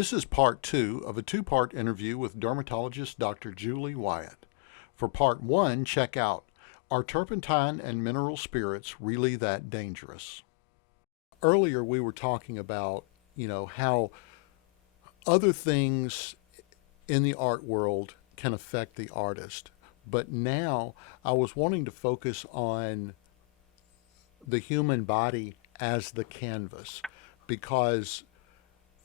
This is part two of a two-part interview with dermatologist Dr. Julie Wyatt. For part one, check out, are turpentine and mineral spirits really that dangerous? Earlier we were talking about, how other things in the art world can affect the artist. But now I was wanting to focus on the human body as the canvas because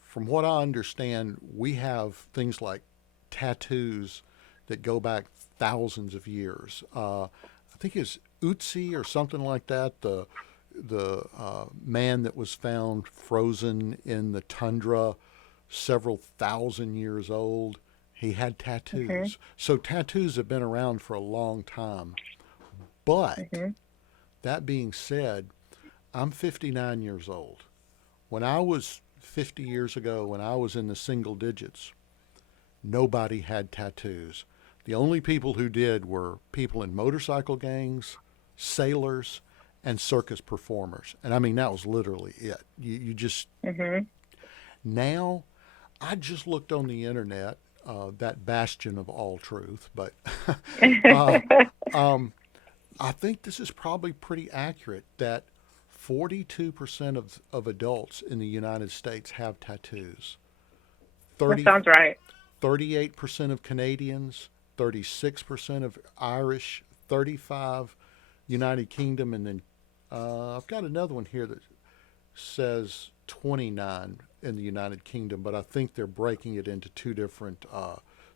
from what I understand, we have things like tattoos that go back thousands of years. I think it's Utsi or something like that. The man that was found frozen in the tundra, several thousand years old. He had Mhm. tattoos. So tattoos have been around for a long time. But Mhm. that being said, I'm 59 years old. When I was 50 years ago, when I was in the single digits, nobody had tattoos. The only people who did were people in motorcycle gangs, sailors, and circus performers. And I mean, that was literally it. You just, Mhm. now, I just looked on the internet, that bastion of all truth, but uh, um, I think this is probably pretty accurate that 42% of adults in the United States have tattoos. That 30, sounds right. 38% of Canadians, 36% of Irish, 35 United Kingdom, and then I've got another one here that says 29 in the United Kingdom, but I think they're breaking it into two different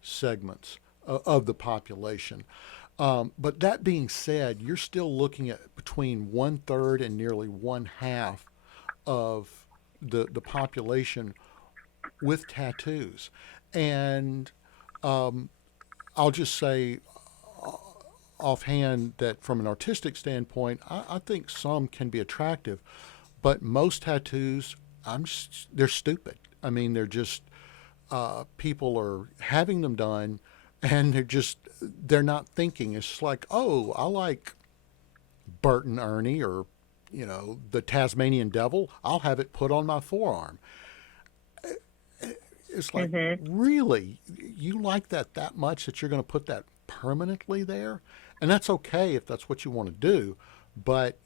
segments of the population. But that being said, you're still looking at between one third and nearly one half of the population with tattoos. And um, I'll just say offhand that from an artistic standpoint, I think some can be attractive, but most tattoos, they're stupid. I mean, they're just people are having them done, and they're not thinking. It's like, oh, I like Bert and Ernie, or the Tasmanian Devil. I'll have it put on my forearm. It's like, Mhm. really, you like that much that you're going to put that permanently there, and that's okay if that's what you want to do, but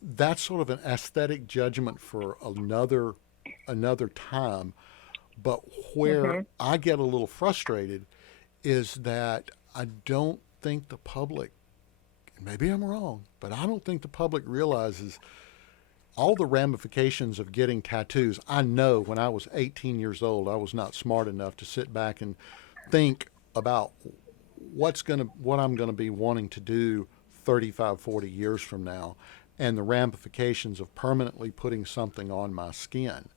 that's sort of an aesthetic judgment for another time. But where Mhm. I get a little frustrated is that I don't think the public, maybe I'm wrong, but I don't think the public realizes all the ramifications of getting tattoos. I know when I was 18 years old, I was not smart enough to sit back and think about what I'm going to be wanting to do 35, 40 years from now, and the ramifications of permanently putting something on my skin.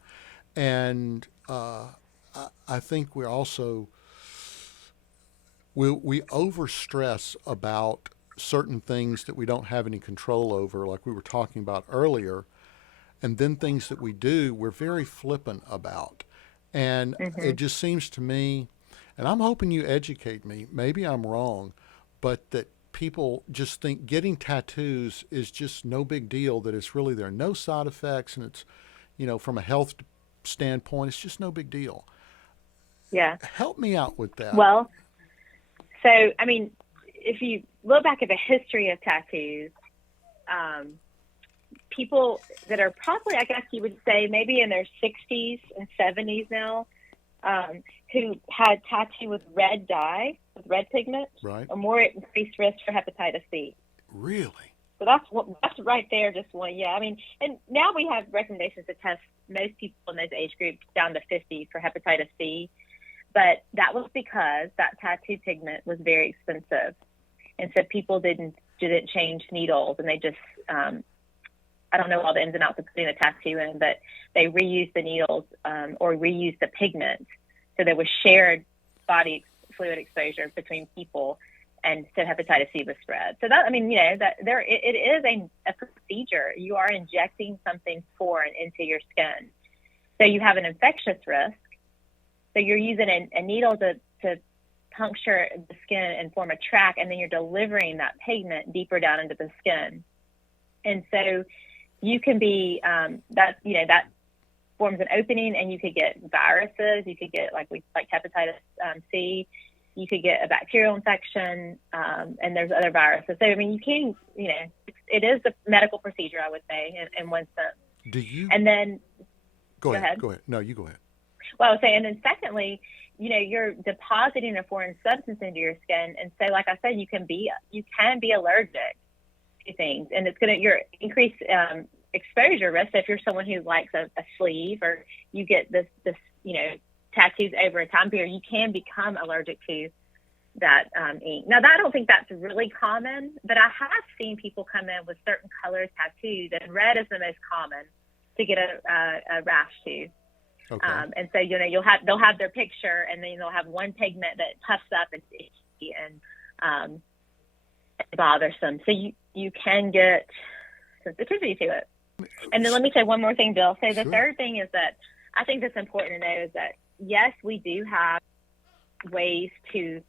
And I think we overstress about certain things that we don't have any control over, like we were talking about earlier, and then things that we do, we're very flippant about. And it Mhm. just seems to me, and I'm hoping you educate me, maybe I'm wrong, but that people just think getting tattoos is just no big deal, that there are no side effects, and it's, from a health standpoint, it's just no big deal. Yeah. Help me out with that. Well, so I mean, if you look back at the history of tattoos, um, people that are probably, I guess you would say, maybe in their 60s and 70s now, um, who had tattoo with red dye, with red pigment, Right? or more increased risk for hepatitis C. Really? So that's right there, just one. Yeah, I mean, and now we have recommendations to test most people in those age groups down to 50 for hepatitis C, but that was because that tattoo pigment was very expensive, and so people didn't change needles, and they just I don't know all the ins and outs of putting a tattoo in, but they reused the needles or reused the pigment, so there was shared body fluid exposure between people, and so hepatitis C was spread. So that, I mean, that it is a procedure. You are injecting something foreign into your skin, so you have an infectious risk. So you're using a needle to puncture the skin and form a track, and then you're delivering that pigment deeper down into the skin. And so you can be that forms an opening, and you could get viruses. You could get like hepatitis C. You could get a bacterial infection, and there's other viruses. So I mean, you can, it is a medical procedure, I would say, in one sense. Do you? And then Go ahead. Go ahead. No, you go ahead. Well, I was saying, and then secondly, you're depositing a foreign substance into your skin, and so, like I said, you can be allergic to things, and it's going to increase exposure risk. So if you're someone who likes a sleeve, or you get this tattoos over a time period, you can become allergic to that ink. Now, I don't think that's really common, but I have seen people come in with certain colors tattoos, and red is the most common to get a rash to. Okay. And so they'll have their picture, and then they'll have one pigment that puffs up and itchy and bothersome. So you can get sensitivity to it. And then let me say one more thing, Bill. So the third thing is that I think that's important to know is that, yes, we do have ways to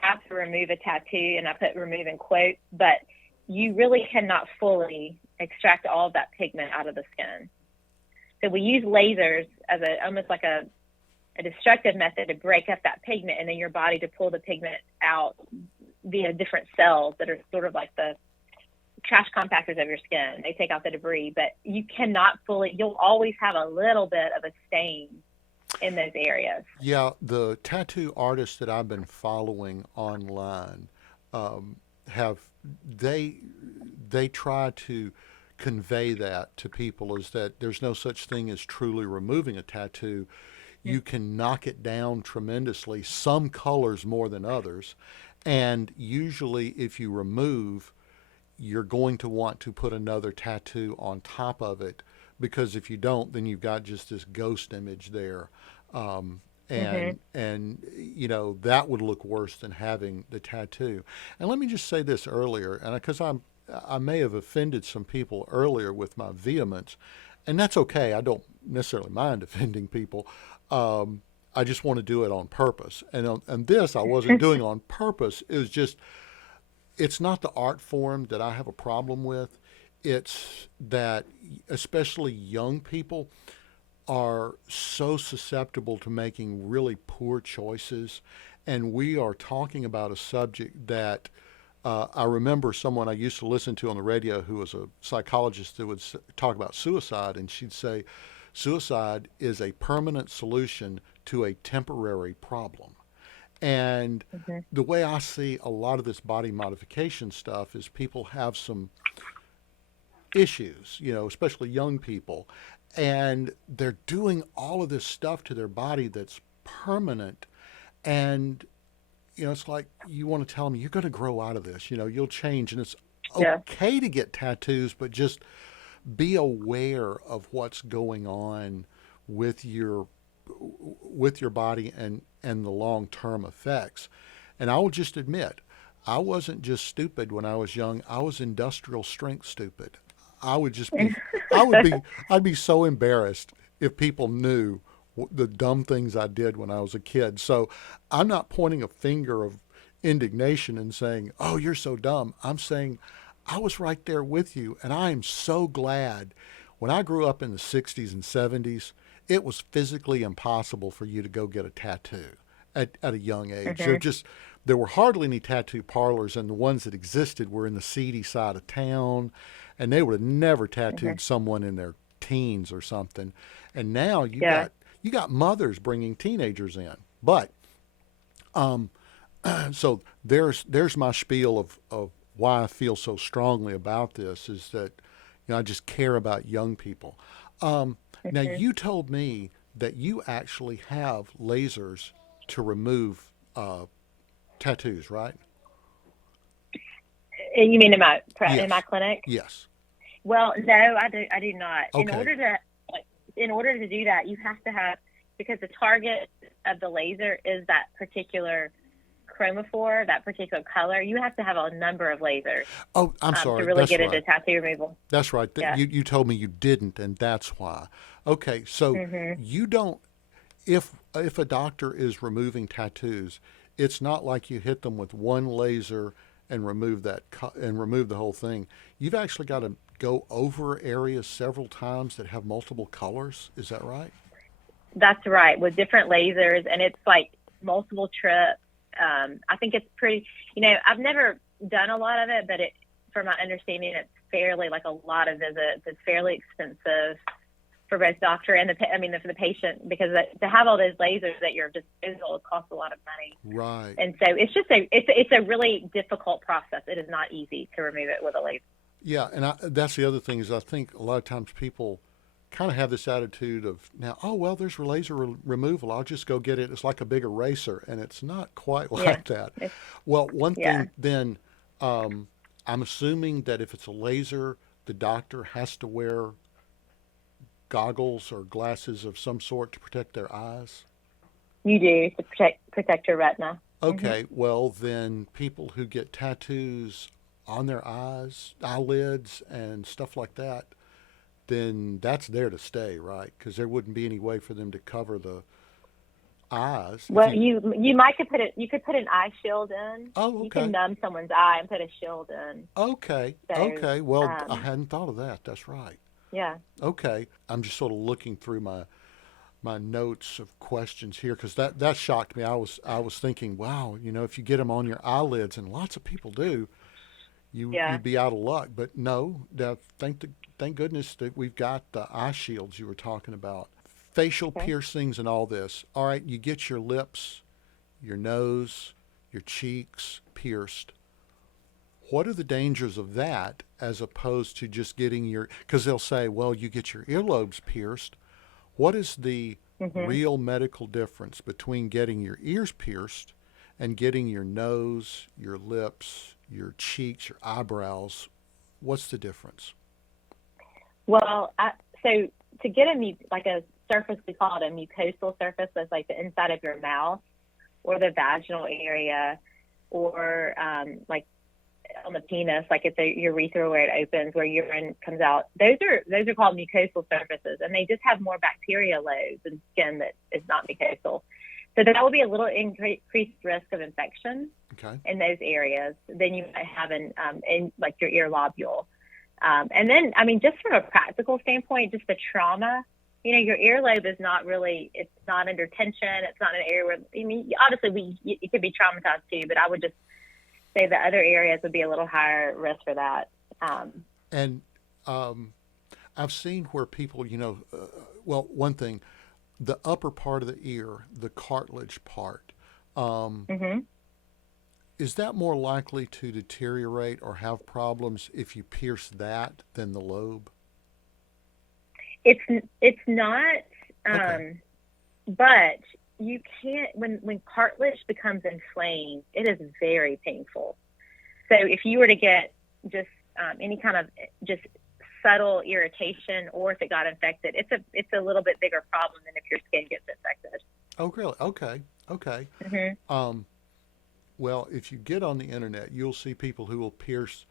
try to remove a tattoo, and I put remove in quotes, but you really cannot fully extract all of that pigment out of the skin. So we use lasers as almost like a destructive method to break up that pigment, and then your body to pull the pigment out via different cells that are sort of like the trash compactors of your skin. They take out the debris, but you cannot fully, you'll always have a little bit of a stain in those areas. Yeah, the tattoo artists that I've been following online they try to convey that to people, is that there's no such thing as truly removing a tattoo. You can knock it down tremendously, some colors more than others, and usually if you remove, you're going to want to put another tattoo on top of it, because if you don't, then you've got just this ghost image there. And that would look worse than having the tattoo. And let me just say this earlier, and because I may have offended some people earlier with my vehemence, and that's okay. I don't necessarily mind offending people. I just want to do it on purpose. And this I wasn't doing on purpose. It was just, it's not the art form that I have a problem with. It's that especially young people are so susceptible to making really poor choices. And we are talking about a subject that I remember someone I used to listen to on the radio who was a psychologist that would talk about suicide, and she'd say, suicide is a permanent solution to a temporary problem. And the way I see a lot of this body modification stuff is people have some issues, especially young people, and they're doing all of this stuff to their body that's permanent. And it's like you want to tell them, you're going to grow out of this, you'll change, and it's okay to get tattoos, but just be aware of what's going on with your body and the long-term effects. And I will just admit, I wasn't just stupid when I was young. I was industrial strength stupid. I'd be so embarrassed if people knew the dumb things I did when I was a kid. So I'm not pointing a finger of indignation and saying, oh, you're so dumb. I'm saying I was right there with you, and I am so glad. When I grew up in the 60s and 70s, it was physically impossible for you to go get a tattoo at a young age. There were hardly any tattoo parlors, and the ones that existed were in the seedy side of town, and they would have never tattooed someone in their teens or something. And now you got mothers bringing teenagers in. But so there's my spiel of why I feel so strongly about this, is that I just care about young people. Now, you told me that you actually have lasers to remove tattoos, right? You mean in my clinic? Yes. Well, no, I do not. Okay. In order to do that, you have to have, because the target of the laser is that particular chromophore, that particular color. You have to have a number of lasers. Oh, I'm sorry. To really That's get right. into tattoo removal. That's right. Yeah. You told me you didn't, and that's why. Okay, so you don't. If a doctor is removing tattoos, it's not like you hit them with one laser and remove the whole thing. You've actually got to go over areas several times that have multiple colors. Is that right? That's right, with different lasers, and it's like multiple trips. I think it's pretty. I've never done a lot of it, but from my understanding, it's fairly like a lot of visits. It's fairly expensive for both doctor and for the patient, because to have all those lasers at your disposal, it costs a lot of money. Right. And so it's a really difficult process. It is not easy to remove it with a laser. Yeah, and that's the other thing is I think a lot of times people kind of have this attitude of now, oh well, there's laser removal. I'll just go get it. It's like a big eraser, and it's not quite Yeah. like that. It's, Well, one yeah. thing then, I'm assuming that if it's a laser, the doctor has to wear goggles or glasses of some sort to protect their eyes. You do, to protect your retina. Hmm. Okay, well then people who get tattoos on their eyes, eyelids, and stuff like that, then that's there to stay, right? Because there wouldn't be any way for them to cover the eyes. If Well, you, you might could put it. You could put an eye shield in. oh, You can okay, numb someone's eye and put a shield in. okay, So, okay. Well, I um, hadn't thought of that. That's right. yeah. Okay, I'm just sort of looking through my notes of questions here because that shocked me. I was thinking, wow, if you get them on your eyelids, and lots of people do, Yeah. you'd be out of luck. But no, thank goodness that we've got the eye shields you were talking about. Facial Okay. piercings and all this. All right, you get your lips, your nose, your cheeks pierced. What are the dangers of that as opposed to just getting because they'll say, well, you get your earlobes pierced. What is the Hmm. real medical difference between getting your ears pierced and getting your nose, your lips, your cheeks, your eyebrows? What's the difference? Well, so to get like a surface, we call it a mucosal surface. That's like the inside of your mouth or the vaginal area, or like on the penis, like at the urethra where it opens, where urine comes out. Those are called mucosal surfaces, and they just have more bacteria loads and skin that is not mucosal. So that will be a little increased risk of infection Okay. in those areas than you might have in like your ear lobule. And then, just from a practical standpoint, just the trauma. Your earlobe is not really, it's not under tension. It's not an area where, obviously it could be traumatized too, but I would just say the other areas would be a little higher risk for that. And I've seen where people, well, one thing, the upper part of the ear, the cartilage part, um, Hmm. is that more likely to deteriorate or have problems if you pierce that than the lobe? It's not, Okay. but you can't, when cartilage becomes inflamed, it is very painful. So if you were to get just any kind of just subtle irritation, or if it got infected, it's a little bit bigger problem than if your skin gets infected. Oh, really? Okay. Okay. Hmm. Um, well, if you get on the internet, you'll see people who will pierce,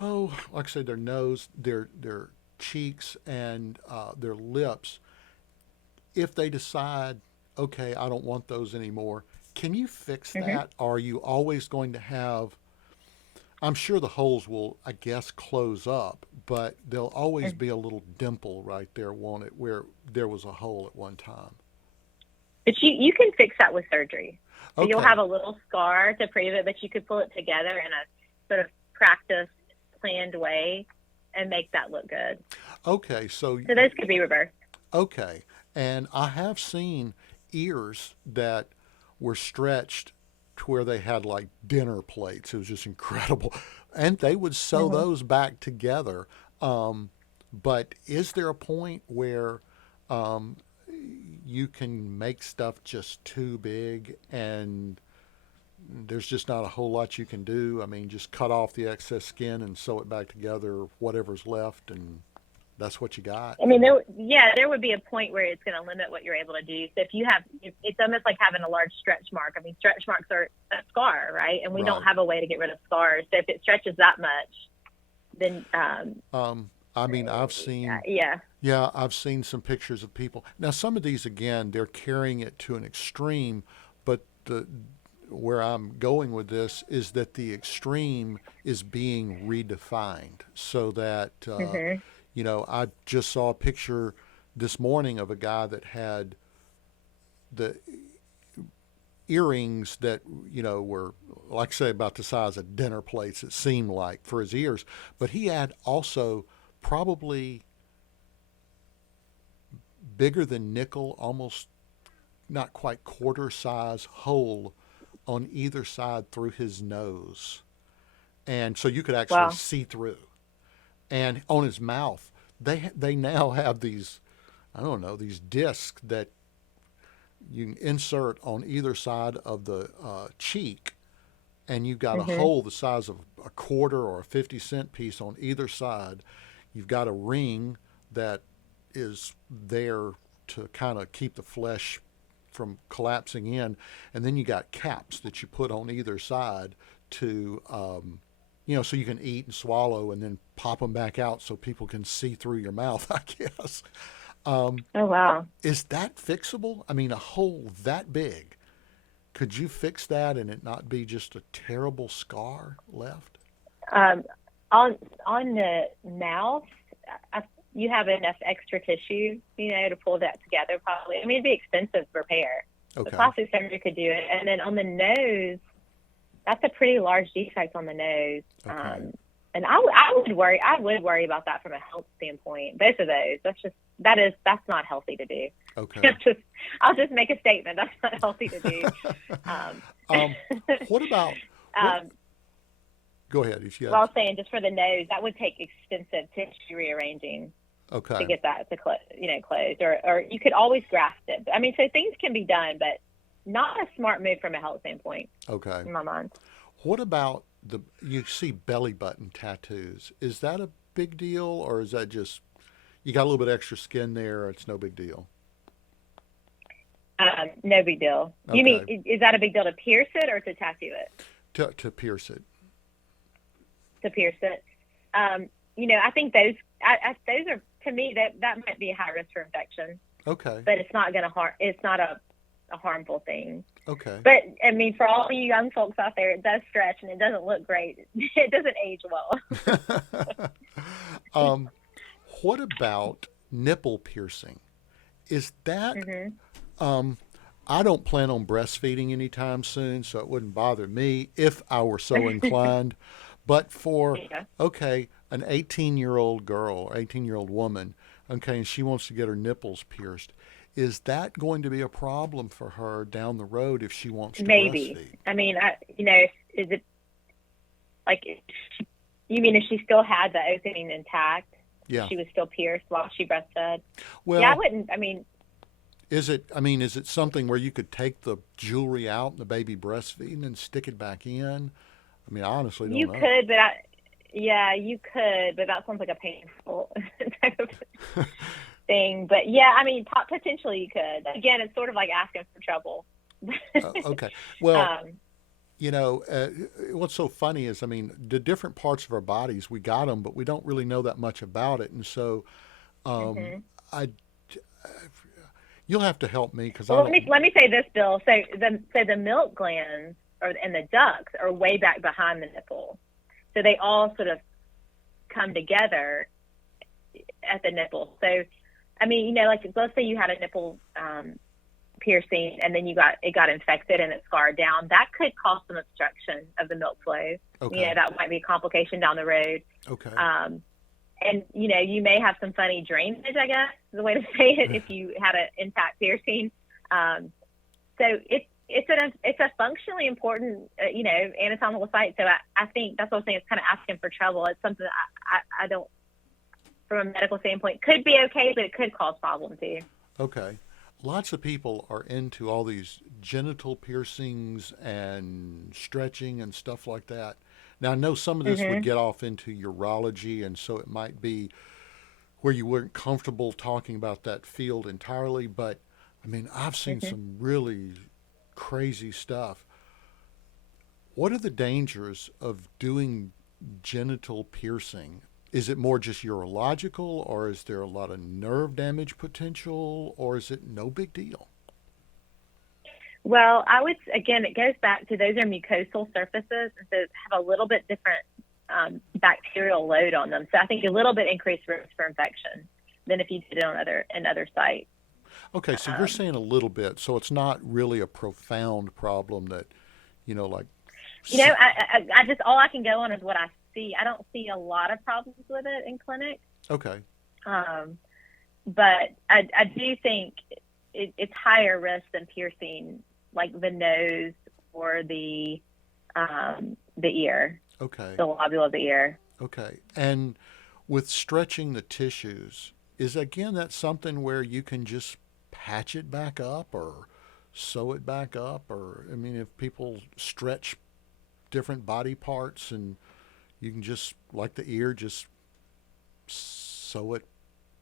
oh, like I said, their nose, their cheeks, and their lips. If they decide, okay, I don't want those anymore, can you fix Hmm. that? Or are you always going to have? I'm sure the holes will, I guess, close up, but there'll always be a little dimple right there, won't it, where there was a hole at one time. But you can fix that with surgery. So you'll have Okay, a little scar to prove it, but you could pull it together in a sort of practice planned way and make that look good. okay, so So those could be reversed. okay, and I have seen ears that were stretched to where they had like dinner plates. It was just incredible, and they would sew Hmm. those back together. Um, but is there a point where um, you can make stuff just too big and there's just not a whole lot you can do? I mean, just cut off the excess skin and sew it back together, whatever's left, and that's what you got. There would be a point where it's going to limit what you're able to do. So it's almost like having a large stretch mark. Stretch marks are a scar, right? And we don't Right. have a way to get rid of scars. So if it stretches that much, then, I mean, yeah. yeah, I've seen some pictures of people. Now, some of these, again, they're carrying it to an extreme, but where I'm going with this is that the extreme is being redefined so that, Mhm. I just saw a picture this morning of a guy that had the earrings that, were, like I say, about the size of dinner plates, it seemed like, for his ears. But he had also probably bigger than nickel, almost not quite quarter size hole on either side through his nose. And so you could actually Wow. see through. And on his mouth, they now have these, I don't know, these discs that you can insert on either side of the cheek, and you've got a Mhm. hole the size of a quarter or a 50-cent piece on either side. You've got a ring that is there to kind of keep the flesh from collapsing in, and then you got caps that you put on either side to, so you can eat and swallow and then pop them back out so people can see through your mouth, I guess. Um, Oh wow. is that fixable? I mean, a hole that big, could you fix that and it not be just a terrible scar left? Um, on the mouth, I, you have enough extra tissue, to pull that together. Probably. I mean, it'd be expensive to repair. The Okay. plastic surgery could do it, and then on the nose, that's a pretty large defect on the nose. Okay. And I would worry. I would worry about that from a health standpoint. Both of those. That's not healthy to do. Okay. I'll just make a statement. That's not healthy to do. Um, um, what about what? um, Go ahead if you well, I had. was saying just for the nose, that would take extensive tissue rearranging to Okay. get that to closed, or you could always graft it. I mean, so things can be done, but not a smart move from a health standpoint, Okay. in my mind. What about you see belly button tattoos? Is that a big deal, or is that just you got a little bit extra skin there? It's no big deal. No big deal. You mean Okay. is that a big deal to pierce it or to tattoo it? To pierce it. To pierce it. I think those are, to me, that might be a high risk for infection, Okay. but it's not going to harm. It's not a harmful thing. Okay. But I mean, for all you young folks out there, it does stretch and it doesn't look great. It doesn't age well. um, what about nipple piercing? Is that Mhm. um, I don't plan on breastfeeding anytime soon, so it wouldn't bother me if I were so inclined. But for, Yeah. okay, an 18-year-old girl, 18-year-old woman, okay, and she wants to get her nipples pierced, is that going to be a problem for her down the road if she wants to Maybe. breastfeed? I mean, is it like, you mean if she still had the opening intact, if Yeah. she was still pierced while she breastfed? Yeah, I Well, wouldn't. I mean, is it something where you could take the jewelry out and the baby breastfeeding and stick it back in? I mean, I honestly don't you know. could, yeah, you could, but that sounds like a painful type of thing. But yeah, I mean, potentially you could. Again, it's sort of like asking for trouble. Okay. Well, um, what's so funny is, I mean, the different parts of our bodies, we got them, but we don't really know that much about it. And so, um, mhm. I, you'll have to help me because I Well, don't. let me say this, Bill. So the milk glands and the ducts are way back behind the nipple, so they all sort of come together at the nipple. So, I mean, like let's say you had a nipple piercing and then it got infected and it scarred down. That could cause some obstruction of the milk flow. Okay. That might be a complication down the road. Okay. And you may have some funny drainage, I guess is the way to say it, if you had an intact piercing. So it's a functionally important anatomical site. So I think that's what I'm saying. It's kind of asking for trouble. It's something that I don't, from a medical standpoint, could be okay, but it could cause problems too. Okay. Lots of people are into all these genital piercings and stretching and stuff like that. Now, I know some of this would Mhm. get off into urology, and so it might be where you weren't comfortable talking about that field entirely, but I mean, I've seen Mhm. some really crazy stuff. What are the dangers of doing genital piercing? Is it more just urological, or is there a lot of nerve damage potential, or is it no big deal? Well, I would, again, it goes back to those are mucosal surfaces, and so have a little bit different bacterial load on them. So I think a little bit increased risk for infection than if you did it on other sites. Okay, so you're Um, saying a little bit, so it's not really a profound problem that, like, I just all I can go on is what I see. I don't see a lot of problems with it in clinic, okay, um, but I do think it's higher risk than piercing like the nose or the ear, okay, the lobule of the ear. okay. And with stretching the tissues, is again that something where you can just patch it back up or sew it back up? Or, I mean, if people stretch different body parts and you can just, like the ear, just sew it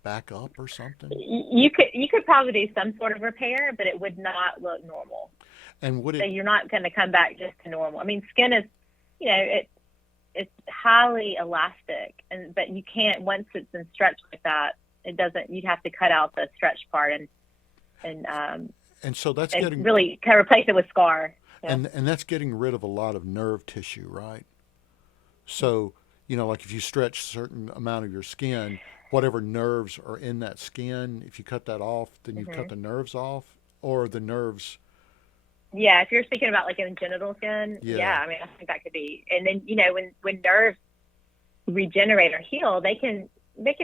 back up or something? You could probably do some sort of repair, but it would not look normal. And would So it, you're not going to come back just to normal. I mean, skin is, it's highly elastic, and but you can't once it's been stretched like that. It doesn't. You'd have to cut out the stretch part and and so that's and getting, really kind of replace it with scar. Yeah. and that's getting rid of a lot of nerve tissue, right? So, like if you stretch a certain amount of your skin, whatever nerves are in that skin, if you cut that off, then you cut hmm the nerves off, or the nerves. Yeah, if you're speaking about like in genital skin, Yeah, yeah, I mean, I think that could be. And then when nerves regenerate or heal, they can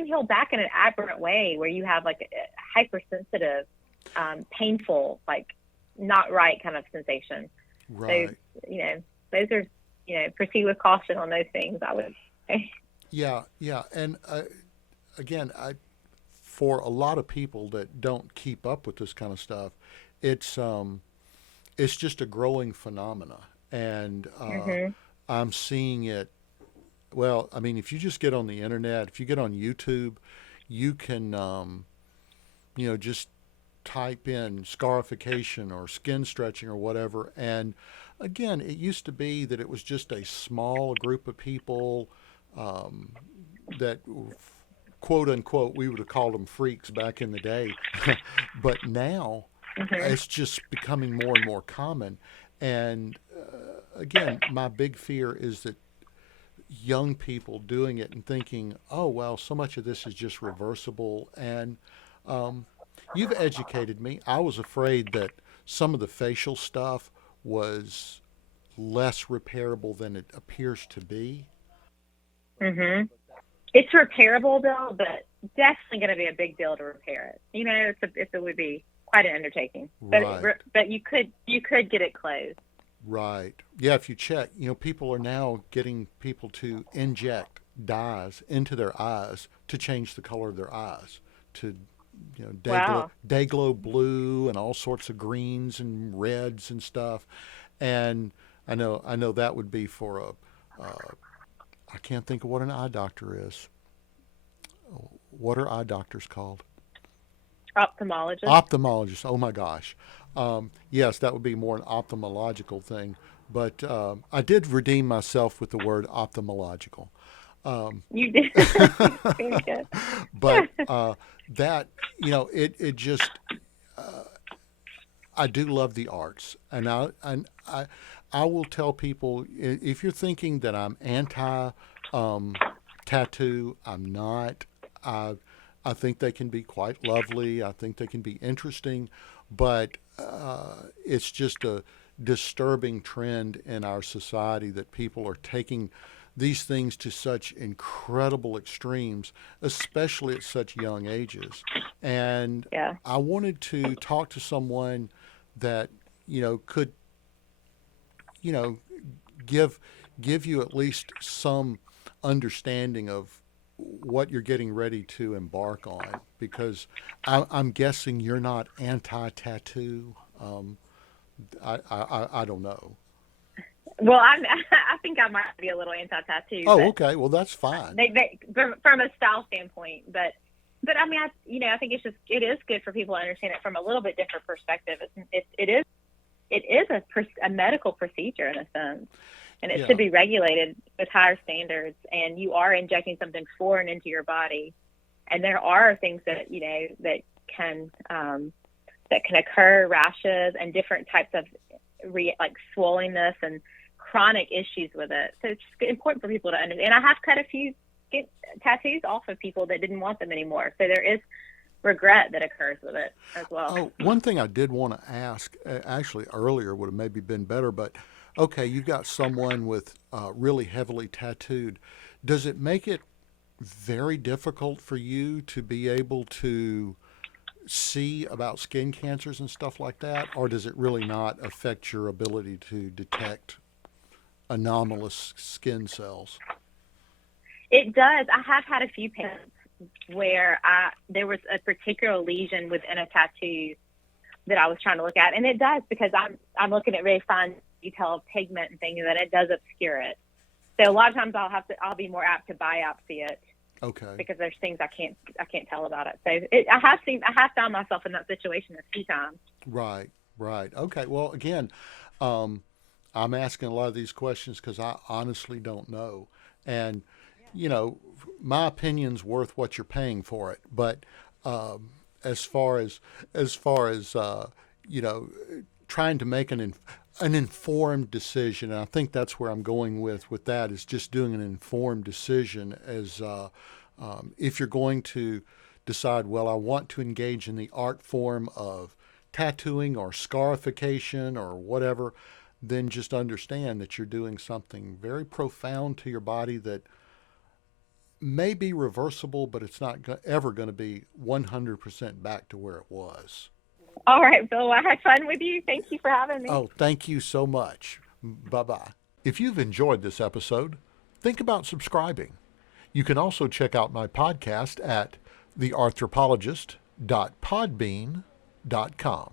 heal back in an aberrant way where you have like a hypersensitive, painful, like not right kind of sensation. So right. you know, those are proceed with caution on those things. I would say. Yeah, yeah. And again, for a lot of people that don't keep up with this kind of stuff, it's it's just a growing phenomena, and hmm I'm seeing it. Well, I mean, if you just get on the internet, if you get on YouTube, you can just type in scarification or skin stretching or whatever. And again, it used to be that it was just a small group of people um, that, quote unquote, we would have called them freaks back in the day. But now hmm it's just becoming more and more common. And again, my big fear is that young people doing it and thinking, oh, well, so much of this is just reversible. And um, you've educated me. I was afraid that some of the facial stuff was less repairable than it appears to be. hmm It's repairable, Bill, but definitely going to be a big deal to repair it. It would be quite an undertaking. Right, But you could get it closed. right. Yeah, if you check, people are now getting people to inject dyes into their eyes to change the color of their eyes to Wow. day glow blue and all sorts of greens and reds and stuff. And I know that would be for I can't think of what an eye doctor is. What are eye doctors called? Ophthalmologist. Ophthalmologist. Oh my gosh. Yes, that would be more an ophthalmological thing. But I did redeem myself with the word ophthalmological. Um, You did. Very good. but that, it just, I do love the arts. And I will tell people, if you're thinking that I'm anti tattoo, I'm not. I, I think they can be quite lovely. I think they can be interesting, but it's just a disturbing trend in our society that people are taking these things to such incredible extremes, especially at such young ages. And Yeah. I wanted to talk to someone that could you know give give you at least some understanding of what you're getting ready to embark on, because I'm guessing you're not anti-tattoo. I don't know. Well, I think I might be a little anti-tattoo, Oh, but okay. Well, that's fine. they from a style standpoint, but I mean, I think it is good for people to understand it from a little bit different perspective. It is a medical procedure in a sense, and it should Yeah. be regulated with higher standards. And you are injecting something foreign into your body, and there are things that that can that can occur, rashes, and different types of like swollenness and chronic issues with it. So it's just important for people to understand. And I have cut a few tattoos off of people that didn't want them anymore. So there is regret that occurs with it as well. Oh, one thing I did want to ask, actually earlier would have maybe been better, but okay, you've got someone with really heavily tattooed. Does it make it very difficult for you to be able to see about skin cancers and stuff like that, or does it really not affect your ability to detect anomalous skin cells? It does. I have had a few patients where there was a particular lesion within a tattoo that I was trying to look at, and it does, because I'm looking at very fine detail of pigment and things, that it does obscure it. So a lot of times I'll be more apt to biopsy it. Okay. Because there's things I can't tell about it. So I have found myself in that situation a few times. Right. Okay. Well, again, I'm asking a lot of these questions because I honestly don't know, and my opinion's worth what you're paying for it. But as far as trying to make an informed decision, and I think that's where I'm going with that, is just doing an informed decision. As if you're going to decide, well, I want to engage in the art form of tattooing or scarification or whatever, then just understand that you're doing something very profound to your body that may be reversible, but it's not ever going to be 100% back to where it was. All right, Bill, I had fun with you. Thank you for having me. Oh, thank you so much. Bye-bye. If you've enjoyed this episode, think about subscribing. You can also check out my podcast at thearthropologist.podbean.com.